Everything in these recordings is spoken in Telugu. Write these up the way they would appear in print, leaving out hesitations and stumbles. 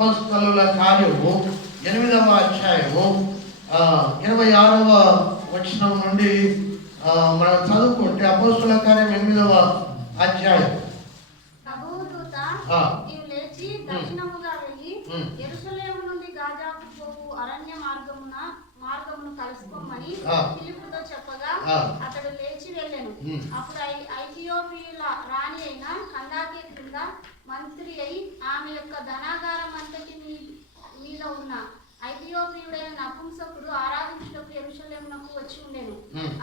అపోస్తలుల కార్యము 8వ అధ్యాయము 26వ వచనం నుండి మనం చదువుకుంటే, అపోస్తలుల కార్యం 8వ అధ్యాయం. దక్షిణముగా వెళ్ళి యెరూషలేము నుండి గాజాకు పోవు అరణ్య మార్గమును కలుసుకోమని ఫిలిప్పుతో చెప్పగా అతడు లేచి వెళ్ళెను. అప్పుడు ఐథియోపియుల రాణి అయిన కందాకే క్రింద మంత్రి అయి ఆమె యొక్క ధనాగారం అంతటి మీద ఉన్న ఐథియోపియుడైన నపుంసకుడు ఆరాధించుటకు యెరూషలేమునకు వచ్చి ఉండెను.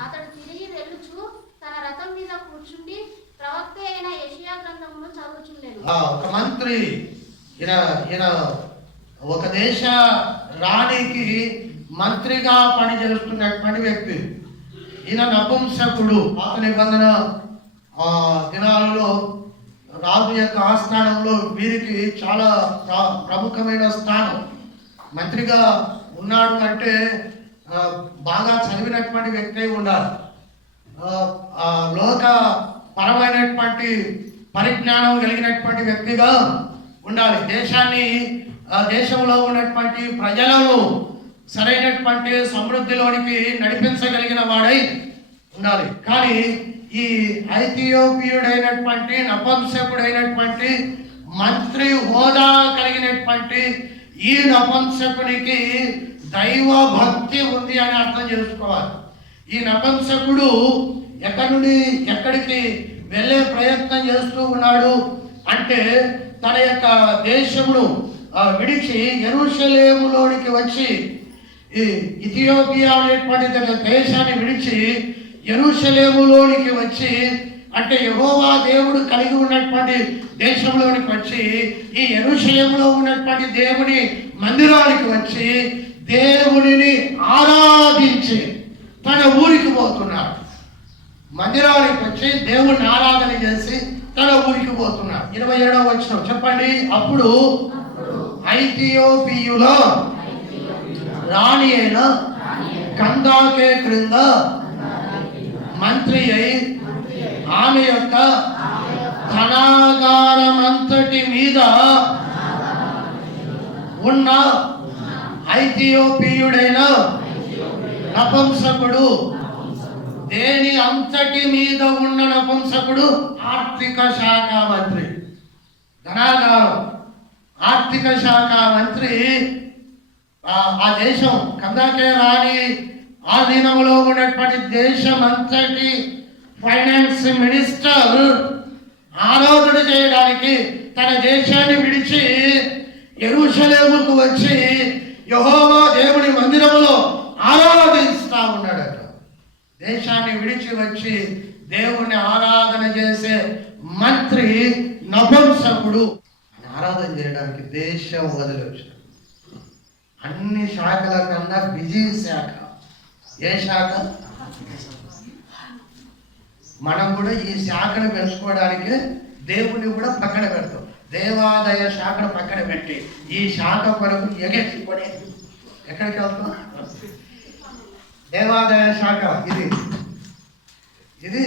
అతడు తిరిగి వెళ్ళుచు తన రథం మీద కూర్చుండి ప్రవక్త అయిన యెషయా గ్రంథమును చదువుచుండెను. ఒక మంత్రి, ఈయన ఒక దేశ రాణికి మంత్రిగా పనిచేస్తున్నటువంటి వ్యక్తి. ఈయన నపుంసకుడు. పాత నిబంధన దినాలలో రాజు యొక్క ఆస్థానంలో వీరికి చాలా ప్రముఖమైన స్థానం. మంత్రిగా ఉన్నాడు అంటే బాగా చదివినటువంటి వ్యక్తి అయి ఉండాలి. లోక పరమైనటువంటి పరిజ్ఞానం కలిగినటువంటి వ్యక్తిగా ఉండాలి. దేశంలో ఉన్నటువంటి ప్రజలను సరైనటువంటి సమృద్ధిలోనికి నడిపించగలిగిన వాడై ఉండాలి. కానీ ఈ ఐథియోపియుడైనటువంటి నపుంసకుడైనటువంటి మంత్రి హోదా కలిగినటువంటి ఈ నపుంసకునికి దైవ భక్తి ఉంది అని అర్థం చేసుకోవాలి. ఈ నపుంసకుడు ఎక్కడి నుండి ఎక్కడికి వెళ్ళే ప్రయత్నం చేస్తూ ఉన్నాడు అంటే, తన యొక్క దేశమును విడిచి యెరూషలేములోనికి వచ్చి, ఈ ఇథియోపియా అనేటువంటి తన దేశాన్ని విడిచి యెరూషలేములోనికి వచ్చి, అంటే యెహోవా దేవుడు కలిగి ఉన్నటువంటి దేశంలోనికి వచ్చి, ఈ యెరూషలేములో ఉన్నటువంటి దేవుని మందిరానికి వచ్చి దేవునిని ఆరాధించి తన ఊరికి పోతున్నాడు. మందిరానికి వచ్చి దేవుణ్ణి ఆరాధన చేసి తన ఊరికి పోతున్నాడు. 27వ వచనం చెప్పండి. అప్పుడు ఐథియోపియుల రాణి అయిన కందాకే క్రింద మంత్రి అయి ఆమె యొక్క ధనాగారమంతటి మీద ఉన్న ఐథియోపియుడైన నపుంసకుడు, దేని అంతటి మీద ఉన్న నపుంసకుడు ఆర్థిక శాఖ మంత్రి, ధనాగారం ఆర్థిక శాఖ మంత్రి. ఆ దేశం కందాకే రాణి ఆధీనంలో ఉన్నటువంటి దేశం అంతటి ఫైనాన్స్ మినిస్టర్ ఆరాధన చేయడానికి తన దేశాన్ని విడిచి యెరూషలేముకు వచ్చి యెహోవా దేవుని మందిరంలో ఆరాధిస్తా ఉన్నాడట. దేశాన్ని విడిచి వచ్చి దేవుణ్ణి ఆరాధన చేసే మంత్రి నపుంసకుడు ఆరాధన చేయడానికి దేశం వదిలించాడు. అన్ని శాఖల కన్నా బిజీ శాఖ ఏ శాఖ? మనం కూడా ఈ శాఖను పెంచుకోవడానికి దేవుణ్ణి కూడా పక్కన పెడతాం. దేవాదాయ శాఖను పక్కన పెట్టి ఈ శాఖ కొరకు ఎగెత్తుకొని ఎక్కడికి వెళ్తాం? దేవాదాయ శాఖ ఇది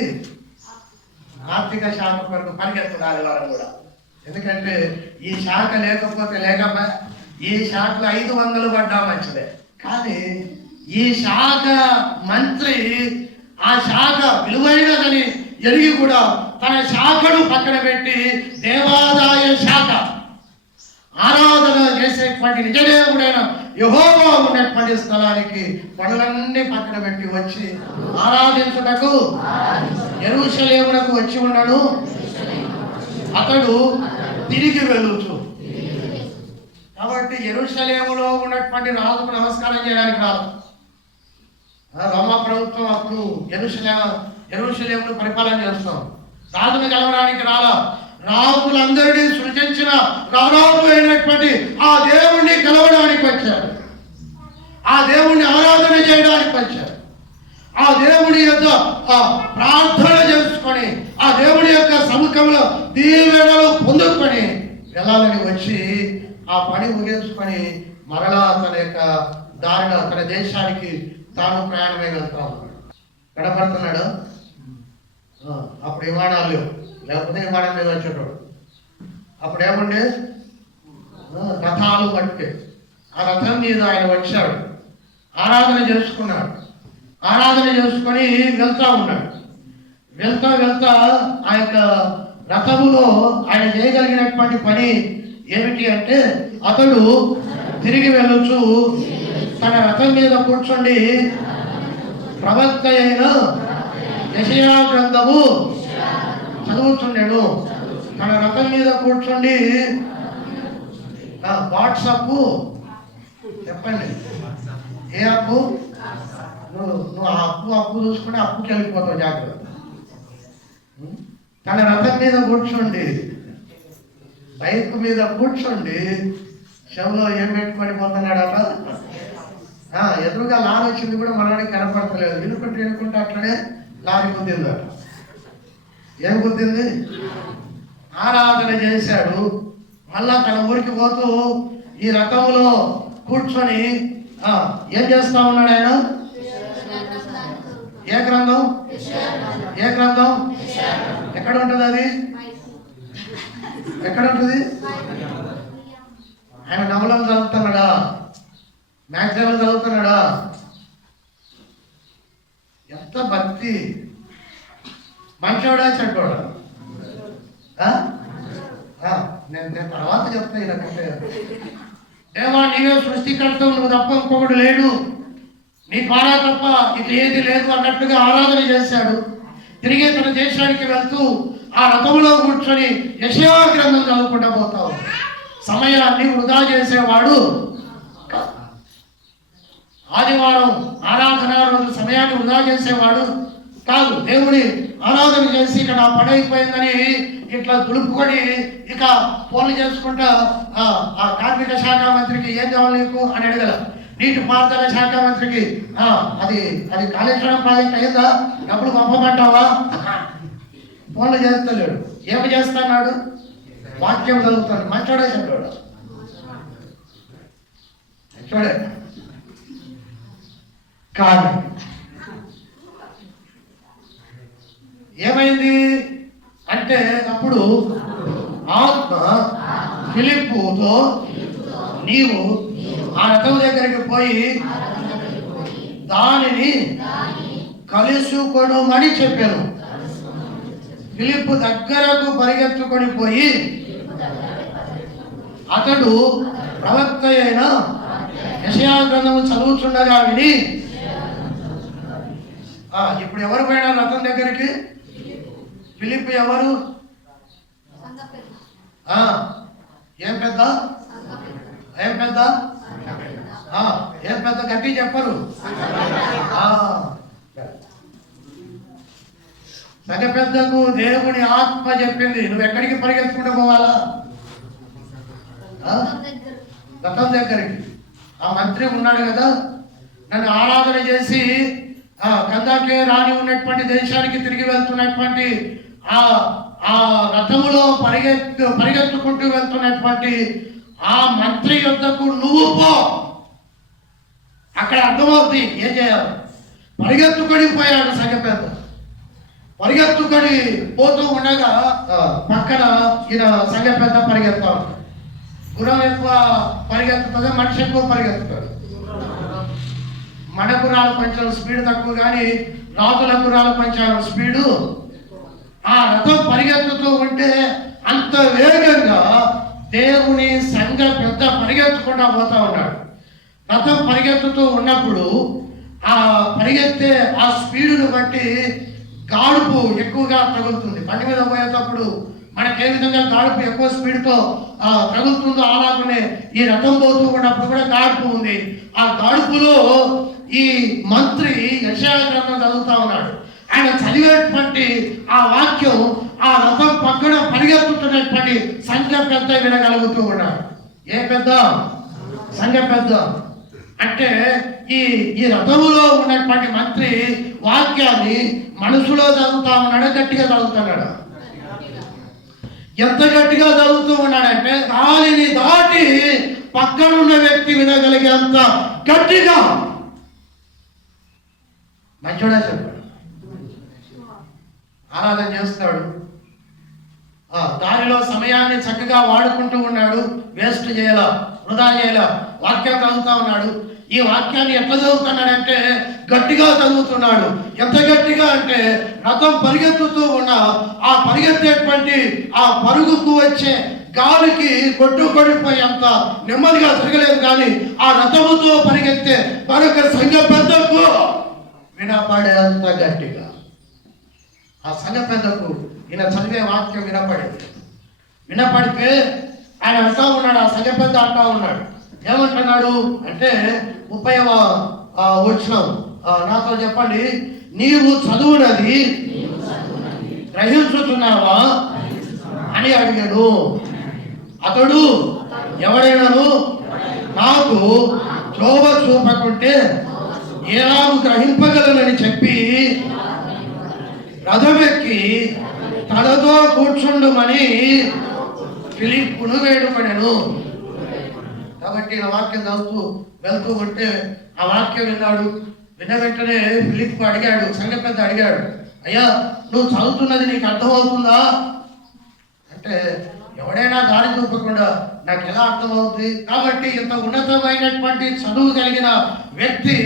ఆర్థిక శాఖ కొరకు పరిగెత్తున్నారు వారు కూడా. ఎందుకంటే ఈ శాఖ లేకపోతే ఈ శాఖలో 500 పడ్డా మంచిదే. కానీ ఈ శాఖ మంత్రి ఆ శాఖ విలువైనదని ఎరిగి కూడా తన శాఖను పక్కన పెట్టి దేవాదాయ శాఖ ఆరాధన చేసేటువంటి నిజదేవుడైన యెహోవా ఉన్నటువంటి స్థలానికి పనులన్నీ పక్కన పెట్టి వచ్చి ఆరాధించుటకు యెరూషలేమునకు వచ్చి ఉన్నాడు. అతడు తిరిగి వెళ్ళుచు. కాబట్టి యెరూషలేములో ఉన్నటువంటి రాజుకు నమస్కారం చేయడానికి రాదు. రోమా ప్రభుత్వం అప్పుడు యెరూషలేమును పరిపాలన చేస్తాం. రాజును కలవడానికి రాలా. రాజులందరినీ సృజించిన రారాజు అయినటువంటి ఆ దేవుణ్ణి కలవడానికి వచ్చారు. ఆ దేవుణ్ణి ఆరాధన చేయడానికి వచ్చారు. ఆ దేవుని యొక్క ప్రార్థన చేసుకొని ఆ దేవుని యొక్క సముఖంలో దీవెనలు పొందుకొని వెళ్ళాలని వచ్చి ఆ పని ముగించుకొని మరలా తన యొక్క దారిన తన దేశానికి తాను ప్రయాణమై వెళ్తా ఉన్నాడు. కనపడుతున్నాడు. అప్పుడు విమానాలు లేవు, లేకపోతే విమానం మీద వచ్చేటోడు. అప్పుడు ఏముండే? రథాలు పట్టే ఆ రథం మీద ఆయన వచ్చాడు, ఆరాధన చేసుకున్నాడు. ఆరాధన చేసుకొని వెళ్తా ఉన్నాడు. వెళ్తా ఆ యొక్క రథములో ఆయన చేయగలిగినటువంటి పని ఏమిటి అంటే, అతడు తిరిగి వెళ్ళొచ్చు తన రథం మీద కూర్చోండి ప్రవక్త అయిన యెషయా గ్రంథము చదువుతున్నాడు. తన రథం మీద కూర్చోండి. వాట్సాప్ చెప్పండి, ఏ అప్పు? నువ్వు ఆ అప్పు చూసుకుంటే అప్పుకి వెళ్ళిపోతావు, జాగ్రత్త. తన రథం మీద కూర్చోండి, బైక్ మీద కూర్చోండి. చెవులో ఏం పెట్టుకొని పోతున్నాడట. ఎదురుగా లారీ వచ్చింది కూడా మనవాడికి కనపడతలేదు. వినుకుంటే అట్లనే లారీ గుద్దిందట. ఏం గుద్దింది? ఆరాధన చేశాడు. మళ్ళా తన ఊరికి పోతూ ఈ రథంలో కూర్చొని ఏం చేస్తా ఉన్నాడు ఆయన? ఏ గ్రంథం? ఏ గ్రంథం? ఎక్కడ ఉంటుంది అది? ఎక్కడ ఉంటుంది? ఆయన నవలను చదువుతున్నాడా? మ్యాగజైన్లు చదువుతున్నాడా? ఎంత భక్తి! మంచోడా చెడ్డోడా? నేను తర్వాత చెప్తాను. నాకంటే దేవా నీవే సృష్టికర్తవు, నువ్వు తప్ప ఇంకొకడు లేడు, నీ ద్వారా తప్ప ఇది ఏది లేదు అన్నట్టుగా ఆరాధన చేశాడు. తిరిగి తన దేశానికి వెళ్తూ ఆ రథంలో కూర్చొని యెషయా గ్రంథం చదువుకుంటూ పోతావు. సమయాన్ని వృధా చేసేవాడు. ఆదివారం ఆరాధన రోజు సమయాన్ని వృధా చేసేవాడు కాదు. దేవుడి ఆరాధన చేసి ఇక నా పని అయిపోయిందని ఇట్లా దులుపుకొని ఇక ఫోన్లు చేసుకుంటా ఆ కార్మిక శాఖ మంత్రికి ఏం కావాలి నీకు అని అడగల. నీటి పారుదల శాఖ మంత్రికి అది కాళేశ్వరం ప్రాజెక్ట్ అయిందా, డబ్బులు పంపమంటావా? ఫోన్లు చేస్తలేడు. ఏమి చేస్తున్నాడు? వాక్యం చదువుతాడు. మంచోడే చెడ్డోడు? మంచోడే కాదు. ఏమైంది అంటే అప్పుడు ఆత్మ ఫిలిప్పుతో నీవు ఆ రథం దగ్గరికి పోయి దానిని కలుసుకొనుమని చెప్పాను. ఫిలిప్పు దగ్గరకు పరిగెత్తుకొని పోయి అతడు ప్రవక్త అయిన యెషయా గ్రంథము చదువుతుండగా విని, ఇప్పుడు ఎవరు పోయినా రథం దగ్గరికి? ఫిలిప్పు ఎవరు? ఏం పెద్ద? ఏం పెద్ద? ఏం పెద్ద? గట్టి చెప్పరు. సగ పెద్దకు దేవుని ఆత్మ చెప్పింది, నువ్వు ఎక్కడికి పరిగెత్తుకుంటూ పోవాలా? రథం దగ్గరికి. ఆ మంత్రి ఉన్నాడు కదా, నన్ను ఆరాధన చేసి కందాకే రాని ఉన్నటువంటి దేశానికి తిరిగి వెళ్తున్నటువంటి ఆ రథములో పరిగెత్తుకుంటూ వెళ్తున్నటువంటి ఆ మంత్రి యొద్దకు నువ్వు పో. అక్కడ అర్థమవుతుంది ఏం చేయాలి. పరిగెత్తుకొని పోయాడు సగ పెద్ద. పరిగెత్తుకొని పోతూ ఉండగా పక్కన ఈయన సంగ పెద్ద పరిగెత్తా ఉంటాడు. గుర్రం ఎక్కువ పరిగెత్తుతుంది, మనిషి ఎక్కువ పరిగెత్తుతాడు. మన గుర్రాలు కొంచెం స్పీడ్ తక్కువ, కానీ రాజుల గుర్రాలు కొంచెం స్పీడు. ఆ రథం పరిగెత్తుతూ ఉంటే అంత వేగంగా దేవుని సంఘ పెద్ద పరిగెత్తుకుండా పోతా ఉన్నాడు. రథం పరిగెత్తుతూ ఉన్నప్పుడు ఆ పరిగెత్తే ఆ స్పీడును బట్టి గాడుపు ఎక్కువగా తగులుతుంది. బండి మీద పోయేటప్పుడు మనకి ఏ విధంగా గాడుపు ఎక్కువ స్పీడ్తో తగులుతుందో అలాగనే ఈ రథం పోతూ ఉన్నప్పుడు కూడా గాడుపు ఉంది. ఆ గాడుపులో ఈ మంత్రి యెషయా గ్రంథం చదువుతా ఉన్నాడు. ఆయన చదివేటువంటి ఆ వాక్యం ఆ రథం పక్కన పరిగెత్తుతున్నటువంటి సంఘ పెద్ద వినగలుగుతూ ఉన్నాడు. ఏ పెద్ద? సంఘ పెద్ద. అంటే ఈ రథములో ఉన్నటువంటి మంత్రి వాక్యాన్ని మనసులో చదువుతా ఉన్నాడు, గట్టిగా చదువుతున్నాడు. ఎంత గట్టిగా చదువుతూ ఉన్నాడంటే గాలిని దాటి పక్కనున్న వ్యక్తి వినగలిగేంత గట్టిగా. మంచోడా చెప్పాడు. ఆరాధన చేస్తాడు. దానిలో సమయాన్ని చక్కగా వాడుకుంటూ ఉన్నాడు. వేస్ట్ చేయాల, వృధా చేయాల. వాక్యం చదువుతా ఉన్నాడు. ఈ వాక్యాన్ని ఎట్లా చదువుతున్నాడంటే గట్టిగా చదువుతున్నాడు. ఎంత గట్టిగా అంటే రథం పరిగెత్తుతూ ఉన్న ఆ పరిగెత్తేటువంటి ఆ పరుగుకు వచ్చే గాలికి కొట్టుకొడిపోయేంత నెమ్మదిగా తిరగలేదు, కానీ ఆ రథముతో పరిగెత్తే మరొక సంఘ పెద్దకు వినపడేంత గట్టిగా ఆ సంఘ పెద్దకు ఈయన చదివే వాక్యం వినపడితే ఆయన అంటా ఉన్నాడు, ఆ సంఘ పెద్ద అంటా ఉన్నాడు. ఏమంటున్నాడు అంటే 30వ వచనం నాతో చెప్పండి. నీవు చదువునది గ్రహించుతున్నావా అని అడిగాడు. అతడు ఎవడైనాను నాకు త్రోవ చూపకుంటే ఎలాగూ గ్రహింపగలనని చెప్పి రథమెక్కి తనతో కూర్చుండుమని ఫిలిప్పును వేడుకొనెను. కాబట్టి ఆ వాక్యం చదువుతూ వెళ్తూ ఉంటే ఆ వాక్యం విన్నాడు. విన్న వెంటనే ఫిలిప్పు అడిగాడు, సంఘ పెద్ద అడిగాడు, అయ్యా నువ్వు చదువుతున్నది నీకు అర్థమవుతుందా అంటే, ఎవడైనా దారి చూపకుండా నాకు ఎలా అర్థమవుతుంది? కాబట్టి ఇంత ఉన్నతమైనటువంటి చదువు కలిగిన వ్యక్తి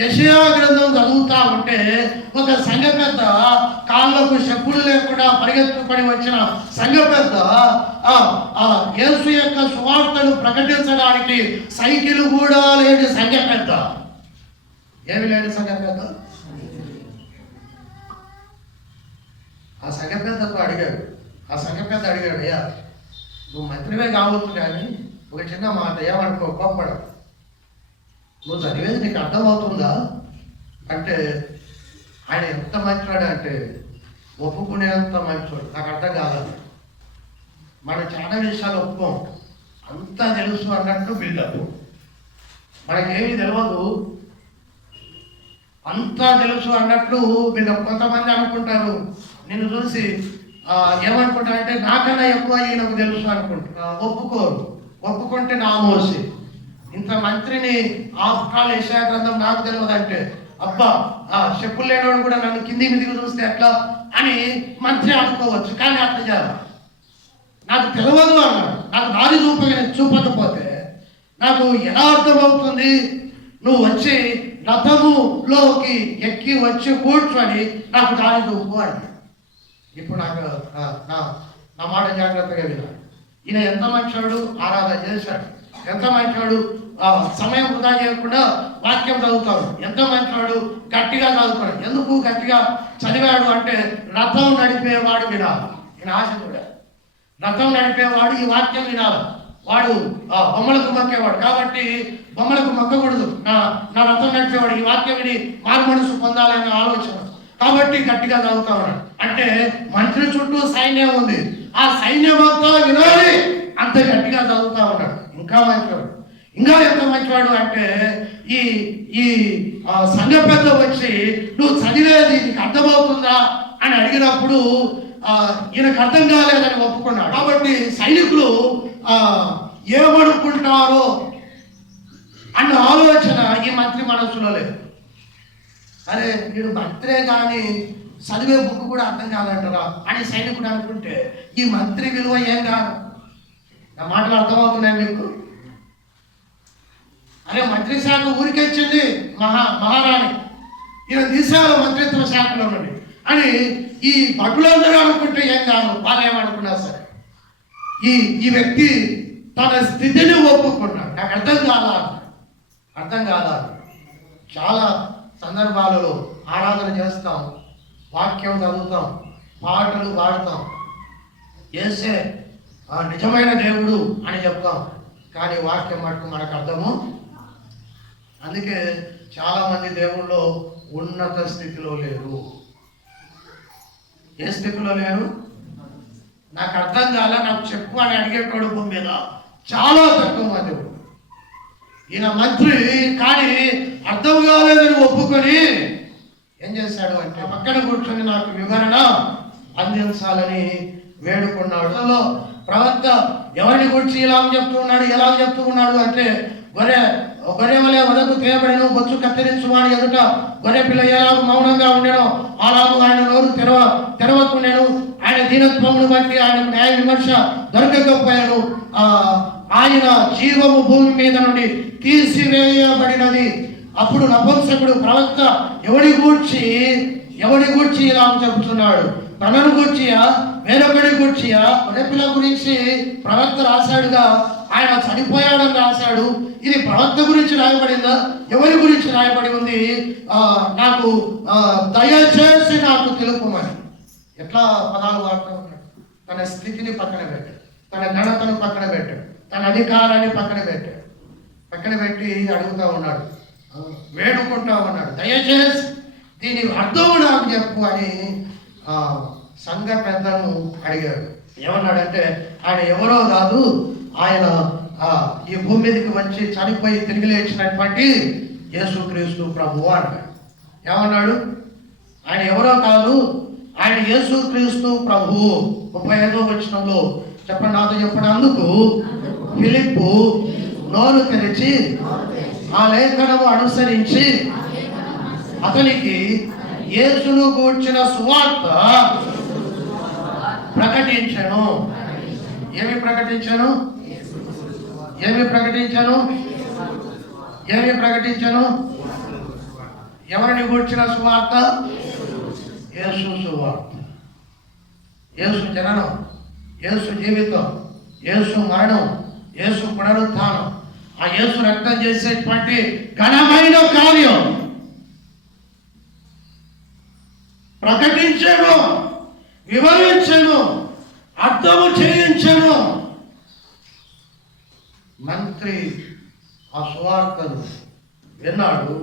యెషయా గ్రంథం చదువుతా ఉంటే ఒక సంఘ పెద్ద కాళ్ళకు చెప్పులు లేకుండా పరిగెత్తుకొని వచ్చిన సంఘ పెద్ద యేసు యొక్క సువార్తను ప్రకటించడానికి సైకిల్ కూడా లేని సంఘ పెద్ద. ఏమి లేని సంఘ పెద్ద ఆ సంఘ పెద్దతో అడిగాడు. ఆ సంఘ పెద్ద అడిగాడు, అయ్యా నువ్వు మంత్రివే కావచ్చు, కానీ ఒక చిన్న మాట ఏమనుకో, కోప్పడ, నువ్వు చదివేది నీకు అర్థమవుతుందా అంటే, ఆయన ఎంత మంచివాడు అంటే ఒప్పుకునేంత మంచివాడు. నాకు అర్థం కాదు. మనం చాలా విషయాలు ఒప్పుకోం, అంతా తెలుసు అన్నట్టు బిల్డప్. మనకేమీ తెలియదు, అంతా తెలుసు అన్నట్లు బిల్డప్. కొంతమంది అనుకుంటారు, నిన్ను చూసి ఏమనుకుంటారంటే నాకన్నా ఎక్కువ ఈయనకు తెలుసు అనుకుంటా. ఒప్పుకోరు. ఒప్పుకుంటే నా మోసి ఇంత మంత్రిని ఆఫ్టర్ యెషయా గ్రంథం నాకు తెలియదు అంటే, అబ్బా చెప్పులు లేనివాడు కూడా నన్ను కింది మీదికి చూస్తే ఎట్లా అని మంత్రి అనుకోవచ్చు. కానీ అట్లా చేయాలి. నాకు తెలియదు అన్నాడు. నాకు దారి చూపకపోతే నాకు ఎలా అర్థమవుతుంది? నువ్వు వచ్చి రథములోకి ఎక్కి వచ్చి కూర్చొని నాకు దారి చూపు అన్నాడు. ఇప్పుడు నాకు నా మాట జాగ్రత్తగా విన్నాడు. ఈయన ఎంత మంచివాడు, ఆరాధన చేశాడు. ఎంత మంచివాడు, సమయం వృధా చేయకుండా వాక్యం చదువుతాడు. ఎంత మంచివాడు, గట్టిగా చదువుతాడు. ఎందుకు గట్టిగా చదివాడు అంటే రథం నడిపేవాడు వినాలి. ఈయన ఆశ కూడా రథం నడిపేవాడు ఈ వాక్యం వినాలి. వాడు బొమ్మలకు మొక్కేవాడు కాబట్టి బొమ్మలకు మొక్కకూడదు. నా రథం నడిపేవాడు ఈ వాక్యం విని మారు మనసు పొందాలనే ఆలోచన కాబట్టి గట్టిగా చదువుతా ఉన్నాడు. అంటే మంత్రి చుట్టూ సైన్యం ఉంది, ఆ సైన్యం అంతా వినాలి, అంత గట్టిగా చదువుతా ఉన్నాడు. ఇంకా మంచివాడు. ఇంకా ఎంత మంచివాడు అంటే ఈ సంఘ పెద్ద వచ్చి నువ్వు చదివేది నీకు అర్థమవుతుందా అని అడిగినప్పుడు ఈయనకు అర్థం కాలేదని ఒప్పుకున్నాడు. కాబట్టి సైనికులు ఏమనుకుంటారో అన్న ఆలోచన ఈ మంత్రి మనసులో లేదు. అరే వీడు మంత్రే కానీ చదివే బుక్ కూడా అర్థం కాదంటారా అని సైనికుడు అనుకుంటే ఈ మంత్రి విలువ ఏం కాదు. నా మాటలు అర్థమవుతున్నాయి మీకు? అరే మంత్రి శాఖ ఊరికే ఇచ్చింది మహారాణి, ఈయన తీసేవాళ్ళు మంత్రిత్వ శాఖలో నుండి అని ఈ భటులందరూ అనుకుంటే ఏం కాదు. వాళ్ళు ఏమనుకున్నా సరే ఈ వ్యక్తి తన స్థితిని ఒప్పుకున్నాడు. నాకు అర్థం కాదా. చాలా సందర్భాలలో ఆరాధన చేస్తాం, వాక్యం చదువుతాం, పాటలు పాడుతాం, యేసే నిజమైన దేవుడు అని చెప్తాం, కానీ వాక్యం మటుకు మనకు అర్థము. అందుకే చాలామంది దేవుళ్ళు ఉన్నత స్థితిలో లేరు. ఏ స్థితిలో లేరు? నాకు అర్థం కాల, నాకు చెప్పు అని అడిగేటోడు భూమి మీద చాలా తక్కువ మంది. ఈయన మంత్రి కానీ అర్థం కాలేదని ఒప్పుకొని ఏం చేశాడు అంటే పక్కన కూర్చొని నాకు వివరణ అందించాలని వేడుకున్నాడు. ప్రవక్త ఎవరిని గురించి ఎలా చెప్తూ ఉన్నాడు అంటే గొర్రె వలె వదకు తేయబడెను, బొచ్చు కత్తిరించువాని ఎదుట గొర్రె పిల్ల ఎలాగూ మౌనంగా ఉండెనో అలాగూ ఆయన నోరు తెరవకుండెను. ఆయన దీనత్వమును బట్టి ఆయనకు న్యాయ విమర్శ దొరకకపోయాను. ఆయన జీవము భూమి మీద నుండి తీసివేయబడినది. అప్పుడు నపుంసకుడు ప్రవక్త ఎవడి గూర్చి ఇలా చెబుతున్నాడు? తనను గూర్చియా, వేరొకడి గూర్చియా? గొర్రెపిల్ల గురించి ప్రవక్త రాశాడుగా, ఆయన చనిపోయాడని రాశాడు. ఇది ప్రవక్త గురించి రాయబడిందా, ఎవరి గురించి రాయబడి ఉంది? నాకు దయచేసి నాకు తెలుపమని. ఎట్లా పదాలు వాడుతూ ఉన్నాడు? తన స్థితిని పక్కన పెట్టాడు, తన ఘనతను పక్కన పెట్టాడు, తన అధికారాన్ని పక్కన పెట్టి అడుగుతా ఉన్నాడు, వేడుకుంటా ఉన్నాడు, దయచేసి దీని అర్థం నాకు చెప్పు అని సంఘ పెద్దను అడిగాడు. ఏమన్నాడంటే, ఆయన ఎవరో కాదు, ఆయన ఈ భూమి మీదకి వచ్చి చనిపోయి తిరిగి లేచినటువంటి యేసుక్రీస్తు ప్రభువు అన్నాడు. ఏమన్నాడు? ఆయన ఎవరో కాదు, ఆయన యేసుక్రీస్తు ప్రభువు. 35వ వచనంలో చెప్పండి, నాతో చెప్పండి. అందుకు ఫిలిప్పు నోరు తెరిచి ఆ లేఖనము అనుసరించి అతనికి యేసును గూర్చిన సువార్త ప్రకటించను. ఏమి ప్రకటించను? ఎవరిని గూర్చిన సువార్త? యేసు సువార్త. యేసు జననం, యేసు జీవితం, యేసు మరణం, యేసు పునరుత్థానం, ఆ యేసు రక్తం చేసేటువంటి ఘనమైన కార్యం ప్రకటించను, వివరించను, అర్థము చేయించను. మంత్రి ఆ సువార్తను విన్నాడు,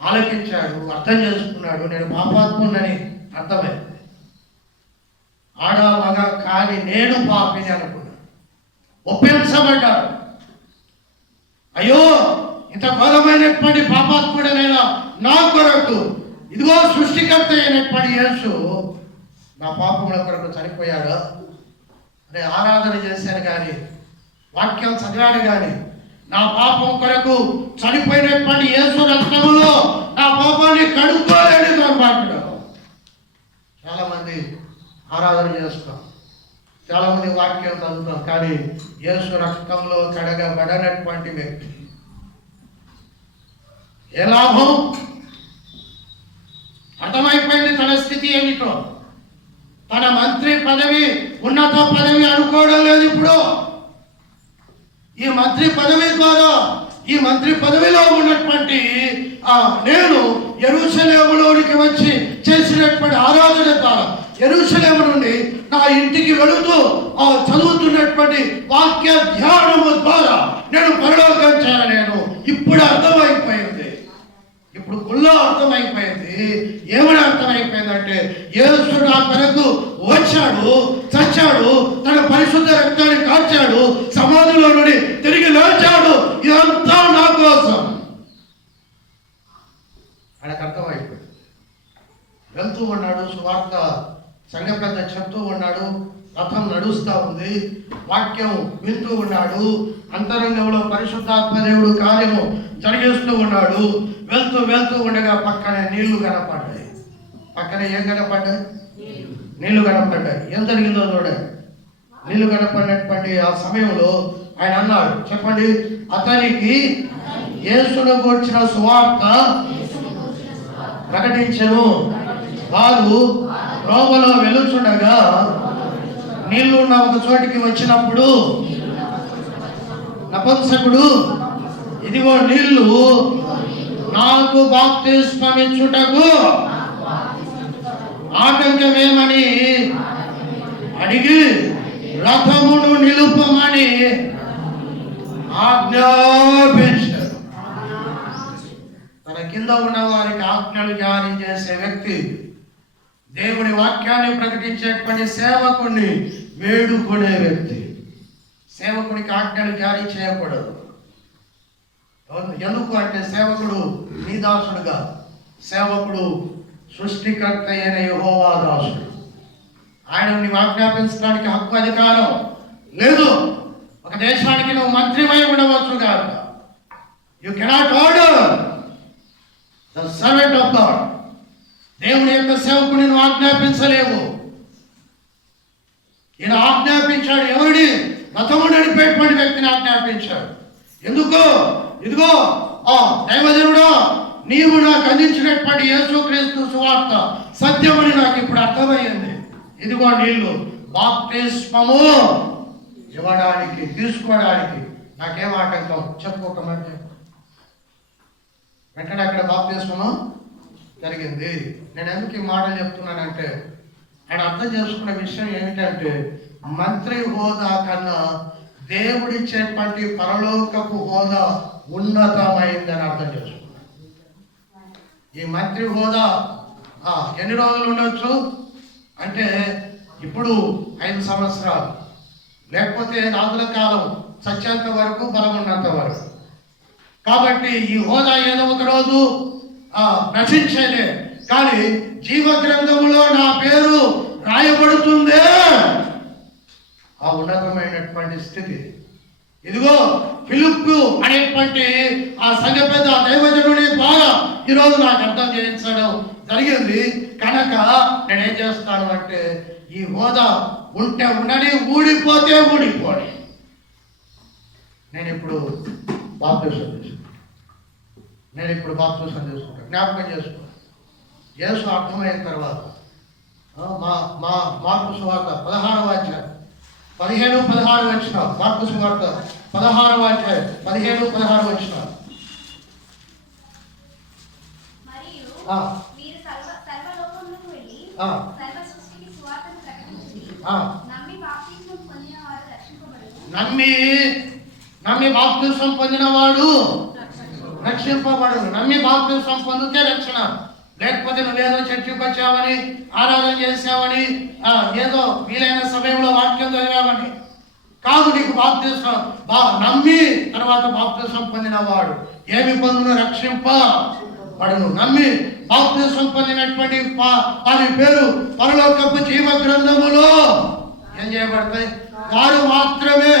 ఆలకించాడు, అర్థం చేసుకున్నాడు. నేను పాపాత్ముడని అర్థమైంది. ఆడ మగ కాని నేను పాపిని అనుకున్నాడు, ఒప్పించబడ్డాడు. అయ్యో, ఇంత ఘోరమైనటువంటి పాపాత్ముడనైనా నా కొరకు ఇదిగో సృష్టికర్త అయినటువంటి యేసు నా పాపముల కొరకు చనిపోయాడు. అనే ఆరాధన చేశాను కానీ, వాక్యం చదివాడు కానీ, నా పాపం కొరకు చనిపోయినటువంటి యేసు రక్తములో నా పాపాన్ని కడుక్కోలేడు మాట్లాడు. చాలామంది ఆరాధన చేస్తాం, చాలామంది వాక్యం చదువుతాం, కానీ యేసు రక్తంలో కడగబడనటువంటి వ్యక్తి ఏ లాభం? అర్థమైపోయింది తన స్థితి ఏమిటో. తన మంత్రి పదవి ఉన్నత పదవి అనుకోవడం లేదు. ఇప్పుడు ఈ మంత్రి పదవి ద్వారా, ఈ మంత్రి పదవిలో ఉన్నటువంటి నేను యెరూషలేములోనికి వచ్చి చేసినటువంటి ఆరాధన ద్వారా, యెరూషలేము నుండి నా ఇంటికి వెళుతూ చదువుతున్నటువంటి వాక్య ధ్యానము ద్వారా నేను పరలోకం చేరలేను. ఇప్పుడు అర్థమైపోయింది, ఇప్పుడు కుల్లో అర్థమైపోయింది. ఏమని అర్థమైపోయిందంటే, యేసు నా కొరకు వచ్చాడు, చచ్చాడు, తన పరిశుద్ధ రక్తాన్ని కార్చాడు, సమాధిలో నుండి తిరిగి లేచాడు, ఇదంతా నా కోసం. ఆయనకు అర్థమైపోయింది. వెళ్తూ ఉన్నాడు, సువార్త సంఘ పెద్ద చెప్తూ ఉన్నాడు, రథం నడుస్తూ ఉంది, వాక్యం వింటూ ఉన్నాడు, అంతరంగంలో పరిశుద్ధాత్మ దేవుడు కార్యము జరిగిస్తూ ఉన్నాడు. వెళ్తూ ఉండగా పక్కనే నీళ్లు కనపడ్డాయి. పక్కనే ఏం కనపడ్డాయి? నీళ్లు కనపడ్డాయి. ఏం జరిగిందో చూడండి. నీళ్లు కనపడినటువంటి ఆ సమయంలో ఆయన అన్నాడు, చెప్పండి, అతనికి యేసును గూర్చిన సువార్త ప్రకటించెను. వారు రోమలో వెలుచుండగా నీళ్లు ఉన్న ఒక చోటికి వచ్చినప్పుడు నపుంసకుడు, ఇదిగో నీళ్లు, నాకు బాప్తిస్మమిచ్చుటకు ఆటంకమేమని అడిగి రథమును నిలుపమని ఆజ్ఞాపించారు. తన కింద ఉన్న వారికి ఆజ్ఞలు జారీ చేసే వ్యక్తి, దేవుని వాక్యాన్ని ప్రకటించేటువంటి సేవకుడిని వేడుకునే వ్యక్తి. సేవకుడికి ఆజ్ఞలు జారీ చేయకూడదు. ఎందుకు అంటే సేవకుడు నీ దాసుడుగా, సేవకుడు సృష్టికర్త అయిన యెహోవా దాసుడు. ఆయన నువ్వు ఆజ్ఞాపించడానికి హక్కు అధికారం లేదు. ఒక దేశానికి నువ్వు మంత్రివై ఉండవచ్చు కాదు, you cannot order the servant of God. దేవుని యొక్క సేవకుని నువ్వు ఆజ్ఞాపించలేవు. ఈయన ఆజ్ఞాపించాడు, ఎవరిని? రథము నడిపేటువంటి వ్యక్తిని ఆజ్ఞాపించాడు. ఎందుకో? ఇదిగో దైవజనుడా, నీవు నాకు అందించినటువంటి యేసుక్రీస్తు సువార్త సత్యమని నాకు ఇప్పుడు అర్థమయ్యింది. ఇదిగో నీళ్లు, బాప్తిస్మము ఇవ్వడానికి, తీసుకోవడానికి నాకేం ఆటంకం? చెప్పుకోకమంటే వెంటనే అక్కడ బాప్తిస్మము జరిగింది. నేను ఎందుకు ఈ మాటలు చెప్తున్నానంటే, ఆయన అర్థం చేసుకున్న విషయం ఏమిటంటే, మంత్రి హోదా కన్నా దేవుడిచ్చేటువంటి పరలోకపు హోదా ఉన్నతమైందని అర్థం చేసుకున్నాను. ఈ మంత్రి హోదా ఎన్ని రోజులు ఉండొచ్చు అంటే, ఇప్పుడు 5 సంవత్సరాలు, లేకపోతే రాజుల కాలం సత్యంత వరకు, బలం ఉన్నంత వరకు. కాబట్టి ఈ హోదా ఏదో ఒక రోజు నశించేదే, కానీ జీవ గ్రంథములో నా పేరు రాయబడుతుందే ఆ ఉన్నతమైనటువంటి స్థితి. ఇదిగో ఫిలిప్పు అనేటువంటి ఆ సంఘ పెద్ద దైవజనుడి ద్వారా ఈరోజు నాకు అర్థం చేయించడం జరిగింది. కనుక నేనేం చేస్తాను అంటే, ఈ హోదా ఉంటే ఉండని, ఊడిపోతే ఊడిపోని. నేను ఇప్పుడు బాప్తిసం తీసుకుంటాను. జ్ఞాపకం చేసుకున్నాను. యేసు అర్థమైన తర్వాత మార్కు సువార్త 16వ అధ్యాయం 15-16 వచనాలు. మార్కు సువార్త 16వ అధ్యాయం 15-16 వచనాలు. నమ్మి బాప్తిసం పొందినవాడు రక్షింపబడును. నమ్మి బాప్తిసం పొందితే రక్షణ. లేకపోతే నువ్వేదో చర్చికి వచ్చావని, ఆరాధన చేసావని, ఏదో వీలైన సమయంలో వాక్యం చదివావని కాదు. నీకు బాప్తిసం నమ్మి తర్వాత బాప్తిసం పొందినవాడు ఏమి పొందును? రక్షింపబడును. నమ్మి బాప్తిసం పొందినటువంటి వారి పేరు పరలోకపు జీవ గ్రంథములో ఏం చేయబడతాయి? వారు మాత్రమే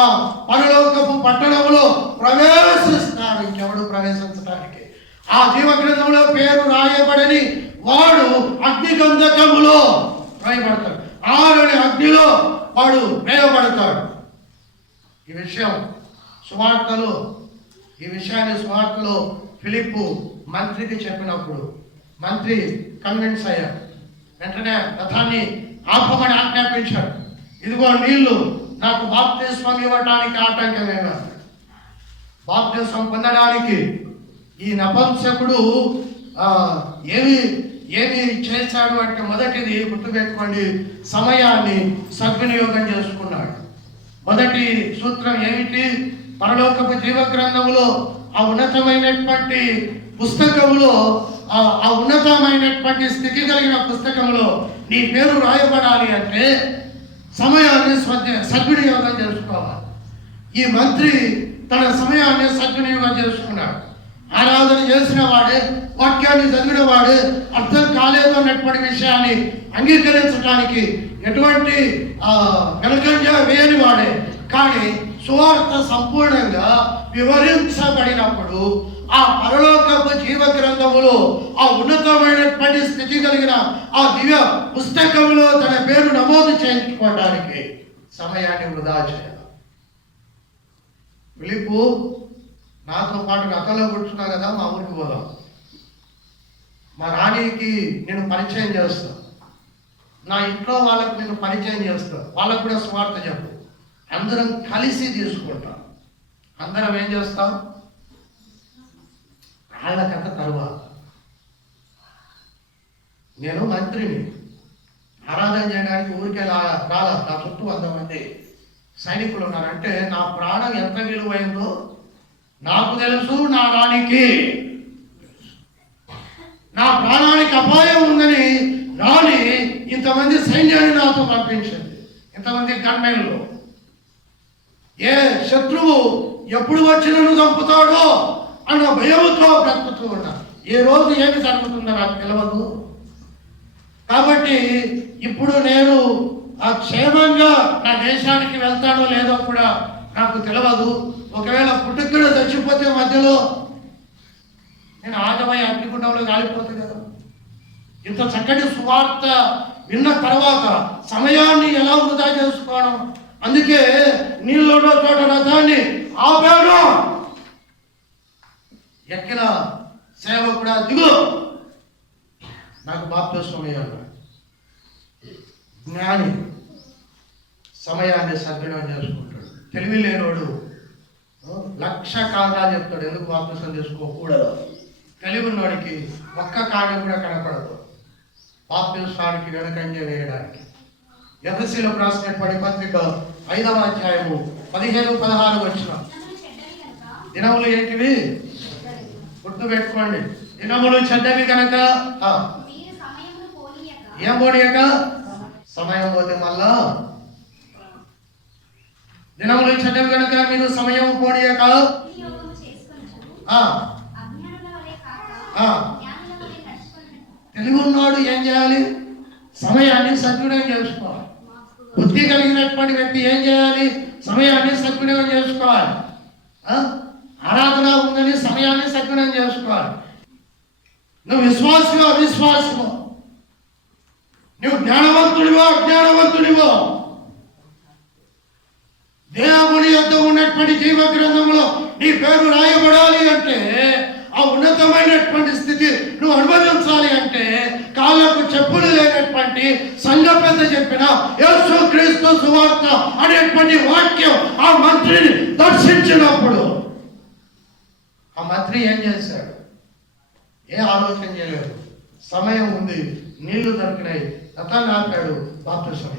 ఆ పరలోకపు పట్టణములో ప్రవేశిస్తారు. ఇంకెవడు ప్రవేశించడానికి? ఆ జీవ గ్రంథంలో పేరు రాయబడని వాడు అగ్నిగంధకములో రాయబడతాడు. ఆరని అగ్నిలో వాడు వేయబడతాడు. ఈ విషయాన్ని సువార్తలో ఫిలిప్పు మంత్రికి చెప్పినప్పుడు మంత్రి కన్విన్స్ అయ్యాడు. వెంటనే రథాన్ని ఆపమని ఆజ్ఞాపించాడు. ఇదిగో నీళ్లు, నాకు బాప్తిస్మం ఇవ్వడానికి ఆటంకమేనా? బాప్తిస్మం పొందడానికి ఈ నపుంసకుడు ఏమి చేశాడు అంటే, మొదటిది గుర్తుపెట్టుకోండి, సమయాన్ని సద్వినియోగం చేసుకున్నాడు. మొదటి సూత్రం ఏమిటి? పరలోకపు జీవ గ్రంథములో ఆ ఉన్నతమైనటువంటి పుస్తకములో, ఆ ఉన్నతమైనటువంటి స్థితి కలిగిన పుస్తకంలో నీ పేరు రాయబడాలి అంటే సమయాన్ని సద్వినియోగం చేసుకోవాలి. ఈ మంత్రి తన సమయాన్ని సద్వినియోగం చేసుకున్నాడు. ఆరాధన చేసిన వాడే, వాక్యాన్ని చదివిన వాడే, అర్థం కాలేదు అన్నటువంటి విషయాన్ని అంగీకరించడానికి ఎటువంటి వెనకంజ వేయని వాడే. కానీ సువార్త సంపూర్ణంగా వివరించబడినప్పుడు ఆ పరలోకపు జీవ గ్రంథములో ఆ ఉన్నతమైనటువంటి స్థితి కలిగిన ఆ దివ్య పుస్తకంలో తన పేరు నమోదు చేయించుకోవడానికి సమయాన్ని వృధా చేయాలి. ఫిలిప్పు నాతో పాటు రథంలో కూర్చున్నా కదా, మా ఊరికి పోదాం, మా రాణికి నేను పరిచయం చేస్తా, నా ఇంట్లో వాళ్ళకు నేను పరిచయం చేస్తా, వాళ్ళకు కూడా స్వార్థ చెప్పు, అందరం కలిసి తీసుకుంటాం. అందరం ఏం చేస్తాం? వాళ్ళ కథ తరువాత. నేను మంత్రిని, ఆరాధన చేయడానికి ఊరికే రాలా, నా చుట్టూ 100 మంది సైనికులు ఉన్నారంటే నా ప్రాణం ఎంత విలువైందో నాకు తెలుసు, నా రాణికి, నా ప్రాణానికి అపాయం ఉందని రాణి ఇంతమంది సైన్యాన్ని నాతో పంపించింది, ఇంతమంది గన్మెన్లు. ఏ శత్రువు ఎప్పుడు వచ్చి నన్ను చంపుతాడో అన్న భయంతో బ్రతుకుతూ ఉన్నా. ఏ రోజు ఏమి జరుగుతుందో నాకు తెలియదు. కాబట్టి ఇప్పుడు నేను క్షేమంగా నా దేశానికి వెళ్తానో లేదో కూడా నాకు తెలియదు. ఒకవేళ పుట్టుక్కడ చచ్చిపోతే మధ్యలో నేను ఆగమై అగ్నిగుండంలో కాలిపోతుంది కదా. ఇంత చక్కటి సువార్త విన్న తర్వాత సమయాన్ని ఎలా వృధా చేసుకోవడం? అందుకే నీళ్ళలో చోట రథాన్ని ఆపాడు. ఎక్కిన సేవకుడా దిగు, నాకు బాప్తిస్మం ఇయ్యాలి. జ్ఞాని సమయాన్ని సద్వినియోగం చేసుకుంటాడు. తెలివి లేనోడు 1,00,000 కారణాలు చెప్తాడు ఎందుకు బాప్తిస్మం చేసుకోకూడదు. తెలివి ఉన్నవాడికి ఒక్క కారణం కూడా కనపడదు బాప్తిస్మానికి వెనకంజ వేయడానికి. ఎఫెసీయులకు రాసినటువంటి పత్రిక 5వ అధ్యాయము 15-16 వచనం. దినములు ఏంటివి? గుర్తు పెట్టుకోండి. దినములు చెడ్డవి కనుక ఏం పోనీయక, సమయం పోతే మళ్ళా దినములు చెడ్డవి కనుక మీరు సమయం పోనీయక తెలివి ఉన్నవాడు ఏం చేయాలి? సమయాన్ని సద్వినియోగం చేసుకోవాలి. బుద్ధి కలిగినటువంటి వ్యక్తి ఏం చేయాలి? సమయాన్ని సద్వినియోగం చేసుకోవాలి. ఆరాధన ఉందని సమయాన్ని సద్వినియోగం చేసుకోవాలి. నువ్వు విశ్వాసమో అవిశ్వాసమో, నువ్వు జ్ఞానవంతుడివో అజ్ఞానవంతుడివో, దేవుని యొద్ద ఉన్నటువంటి జీవ గ్రంథంలో నీ పేరు రాయబడాలి అంటే, ఆ ఉన్నతమైనటువంటి స్థితి నువ్వు అనుభవించాలి అంటే, కాళ్ళకు చెప్పులు లేనటువంటి సంఘ పెద్ద చెప్పిన యేసు క్రీస్తు సువార్త అనేటువంటి వాక్యం ఆ మంత్రిని దర్శించినప్పుడు ఆ మంత్రి ఏం చేశాడు? ఏ ఆలోచన చేయలేదు. సమయం ఉంది, నీళ్లు దొరికినాయి, రథాన్ని ఆపాడు, బాప్తిస్మం.